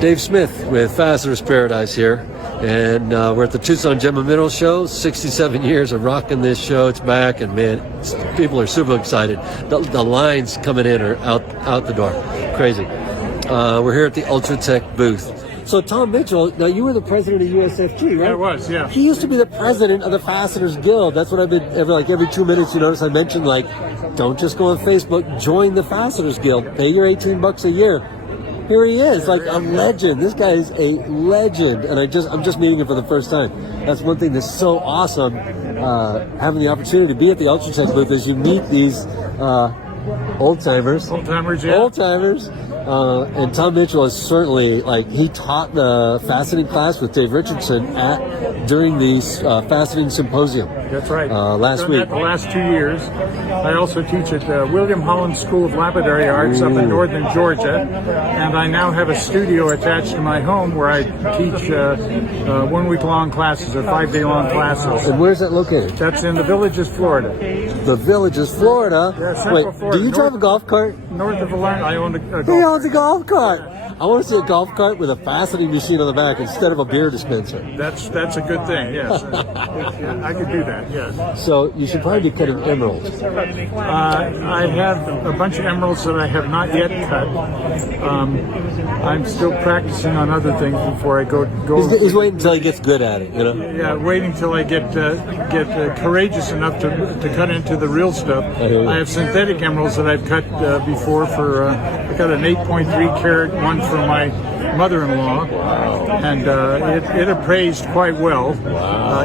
Dave Smith with Fasteners Paradise here, and we're at the Tucson Gem and Mineral Show. 67 years of rocking this show. It's back, and man, people are super excited. The lines coming in are out the door. Crazy. We're here at the Ultratech booth. So Tom Mitchell, now you were the president of USFG, right? I was, yeah. He used to be the president of the Fasteners Guild. That's what I've been, every 2 minutes you notice I mention, like, don't just go on Facebook, join the Fasteners Guild, pay your $18 a year. Here he is, like a legend. This guy is a legend, and I'm just meeting him for the first time. That's one thing that's so awesome, having the opportunity to be at the Ultratech booth, is you meet these old timers. Old timers, yeah. Old timers. And Tom Mitchell is certainly, like, he taught the fastening class with Dave Richardson during the fastening symposium. That's right. Last Done week. that the last 2 years. I also teach at William Holland School of Lapidary Arts up in northern Georgia, and I now have a studio attached to my home where I teach 1 week long classes or 5 day long classes. And where's that located? That's in the Villages, Florida. The Villages, Florida. Yeah, Central Wait, Florida. do you drive a golf cart? North of Vallarta, I own a golf He owns a golf cart. I want to see a golf cart with a fastening machine on the back instead of a beer dispenser. That's a good thing, yes. I could do that, yes. So you should probably be cutting emeralds. I have a bunch of emeralds that I have not yet cut. I'm still practicing on other things before I go. He's waiting until he gets good at it, you know? Yeah, waiting till I get courageous enough to cut into the real stuff. I have synthetic emeralds that I've cut before for, I got an 8.3 carat one for my mother-in-law, and it appraised quite well,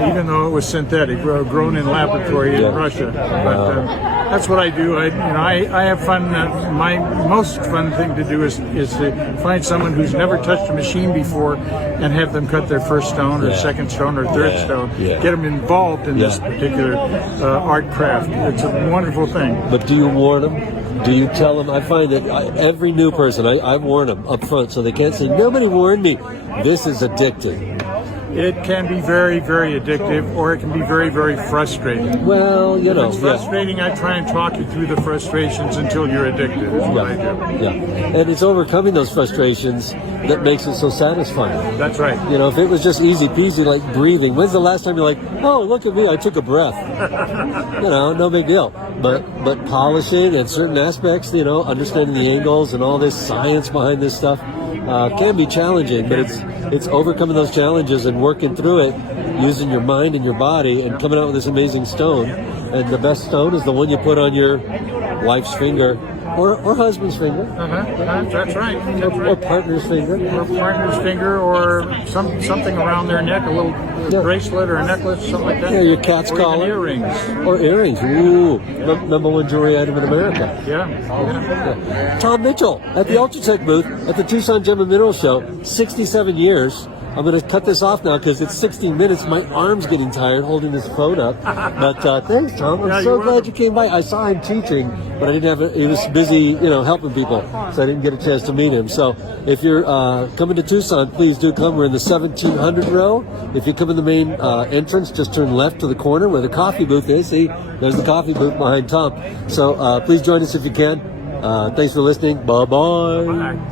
even though it was synthetic, grown in laboratory in Russia. But that's what I do. I have fun. My most fun thing to do is to find someone who's never touched a machine before and have them cut their first stone or second stone or third stone. Get them involved in this particular art craft. It's a wonderful thing. But do you warn them? Do you tell them? I find that every new person, I warn them up front so they can't say, nobody warned me. This is addictive. It can be very, very addictive, or it can be very, very frustrating. Well, you know. If it's frustrating, I try and talk you through the frustrations until you're addicted, is what I do. Yeah, and it's overcoming those frustrations that makes it so satisfying. That's right. You know, if it was just easy peasy, like breathing, when's the last time you're like, oh, look at me, I took a breath? You know, no big deal. But polishing and certain aspects, you know, understanding the angles and all this science behind this stuff can be challenging, but it's overcoming those challenges and working through it, using your mind and your body, and coming out with this amazing stone. And the best stone is the one you put on your wife's finger or husband's finger. That's right. Or partner's finger. Or partner's finger, or something around their neck, a little bracelet or a necklace, something like that. Yeah, your cat's or collar. Earrings. Or earrings. Ooh, number one jewelry item in America. Yeah. Tom Mitchell at the Ultratech booth at the Tucson Gem and Mineral Show. 67 years. I'm going to cut this off now because it's 16 minutes. My arm's getting tired holding this phone up. But thanks, Tom. I'm so glad you came by. I saw him teaching, but I didn't have he was busy, you know, helping people, so I didn't get a chance to meet him. So if you're coming to Tucson, please do come. We're in the 1700 row. If you come in the main entrance, just turn left to the corner where the coffee booth is. See, there's the coffee booth behind Tom. So please join us if you can. Thanks for listening. Bye-bye. Bye.